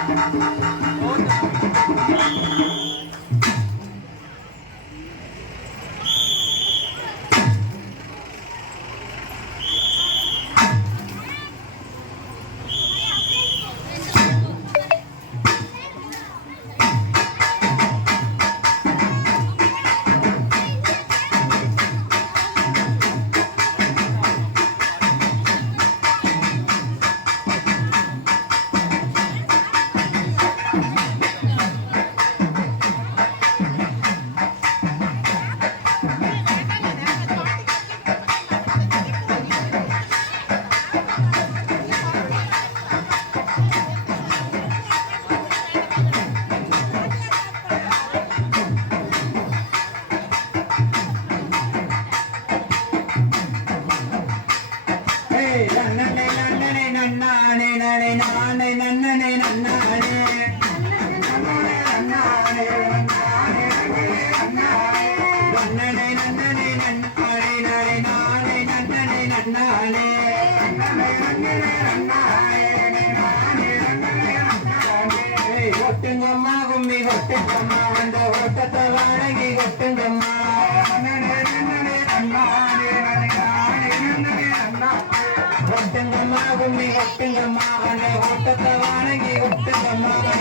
Oh, நானே நானே நன்னனே நன்னானே. கொட்டுங்கம்மா கும்மி கொட்டுங்கம்மா அந்த ஓட்டத்தை வணங்கி கொட்டுங்கம்மா கும்பி கொட்டுங்க மாவனை ஓட்டத்தை வாணங்கி கொட்டுங்க மாவன்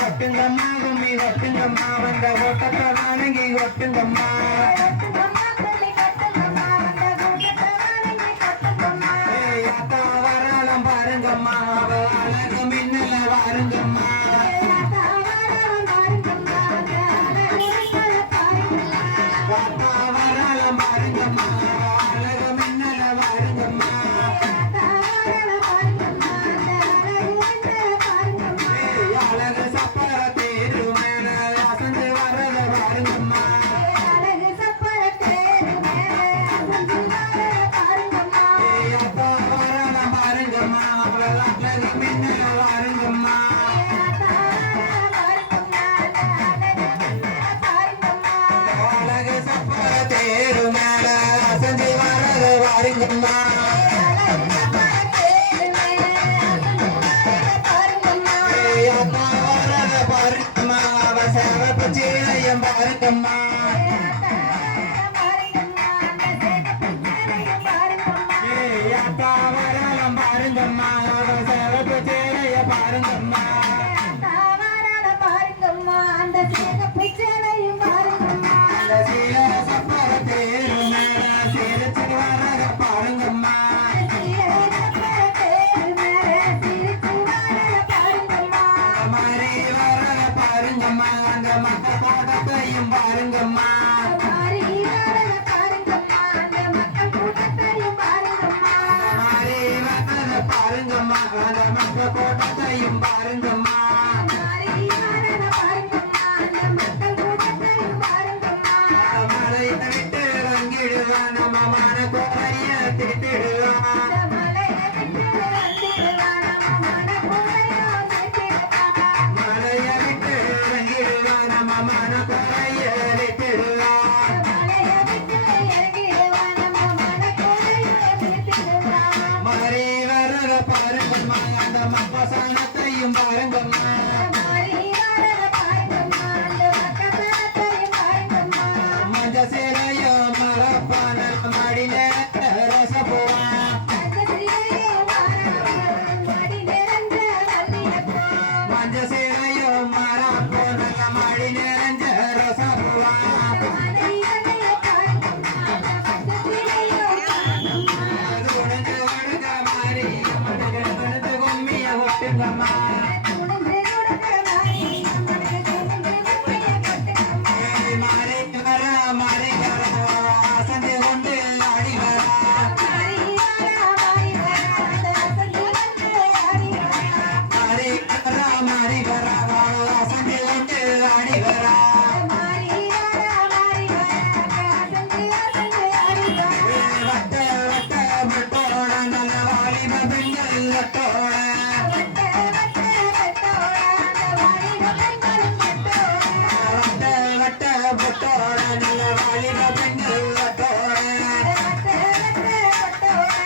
கொட்டுங்கம்மா கும்பி கொட்டுங்கம்மா வந்த ஓட்டத்தை வாணங்கி கொட்டுங்கம்மா பாருங்கம்மா அவ அழகு மின்னல வாருங்கம்மா I'm riding mama, mama. பாருங்கம்மா. பாருங்கம்மா சிவப்பு சேலைய பாருங்கம்மா. பாருங்கம்மா அந்த சிவப்பு சேலையும் பாருங்கம்மா. பாருங்கம்மா அந்த மக்கள் கோட்டத்தையும் பாருங்கம்மா. மலையை விட்டு வங்கிடுவான் நம்ம மன கோட்டைய திட்டிடுவான்